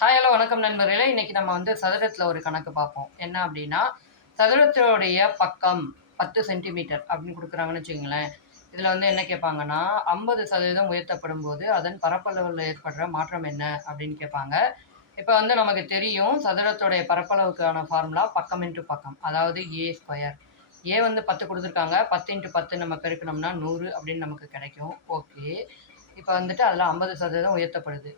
Hi hello வணக்கம் நண்பர்களே. இன்னைக்கு நம்ம சதுரத்தில் ஒரு கணக்கு பார்ப்போம். என்ன அப்படின்னா, சதுரத்தினுடைய பக்கம் 10 சென்டிமீட்டர் அப்படின்னு கொடுக்குறாங்கன்னு வச்சுங்களேன். இதில் என்ன கேட்பாங்கன்னா, 50% உயர்த்தப்படும் போது அதன் பரப்பளவில் ஏற்படுற மாற்றம் என்ன அப்படின்னு கேட்பாங்க. இப்போ நமக்கு தெரியும் சதுரத்துடைய பரப்பளவுக்கான ஃபார்முலா பக்கம் இன்ட்டு பக்கம், அதாவது ஏ ஸ்கொயர். ஏ 10 கொடுத்துருக்காங்க, 10 இன்ட்டு 10 நம்ம பெருக்கணும்னா 100 அப்படின்னு நமக்கு கிடைக்கும். ஓகே, இப்போ அதில் 50% உயர்த்தப்படுது.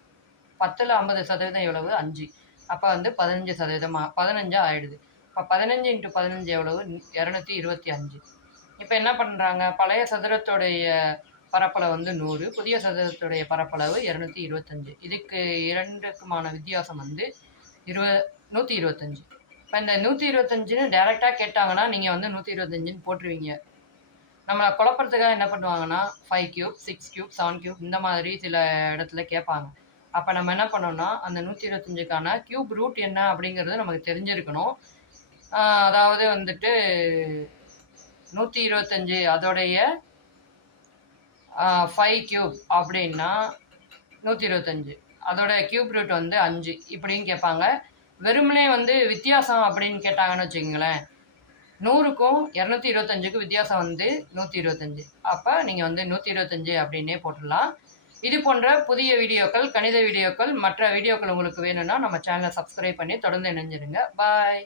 10ல் 50% எவ்வளவு? 5. அப்போ 15% 15 ஆயிடுது. இப்போ 15 இன்ட்டு 15 எவ்வளவு? 225. இப்போ என்ன பண்ணுறாங்க, பழைய சதுரத்துடைய பரப்பளவு 100, புதிய சதுரத்துடைய பரப்பளவு 225. இதுக்கு இரண்டுக்குமான வித்தியாசம் 125. இப்போ இந்த 125ன்னு டேரெக்டாக கேட்டாங்கன்னா நீங்கள் 125ன்னு போட்டுருவீங்க. நம்மளை குழப்பறதுக்காக என்ன பண்ணுவாங்கன்னா 5 கியூப், 6 கியூப், 7 கியூப் இந்த மாதிரி சில இடத்துல கேட்பாங்க. அப்போ நம்ம என்ன பண்ணோம்னா, அந்த 125க்கான கியூப் ரூட் என்ன அப்படிங்கிறது நமக்கு தெரிஞ்சிருக்கணும். அதாவது 125 அதோடைய 5 கியூப் அப்படின்னா 125, அதோட கியூப் ரூட் 5 இப்படின்னு கேட்பாங்க. வெறுமனே வித்தியாசம் அப்படின்னு கேட்டாங்கன்னு வச்சுக்கோங்களேன், 100க்கும் 225க்கும் வித்தியாசம் 125. அப்போ நீங்கள் 125 அப்படின்னே போட்டுடலாம். இது போன்ற புதிய வீடியோக்கள், கணித வீடியோக்கள், மற்ற வீடியோக்கள் உங்களுக்கு வேணும்னா நம்ம சேனலை சப்ஸ்கிரைப் பண்ணி தொடர்ந்து இணைஞ்சிருங்க. பாய்.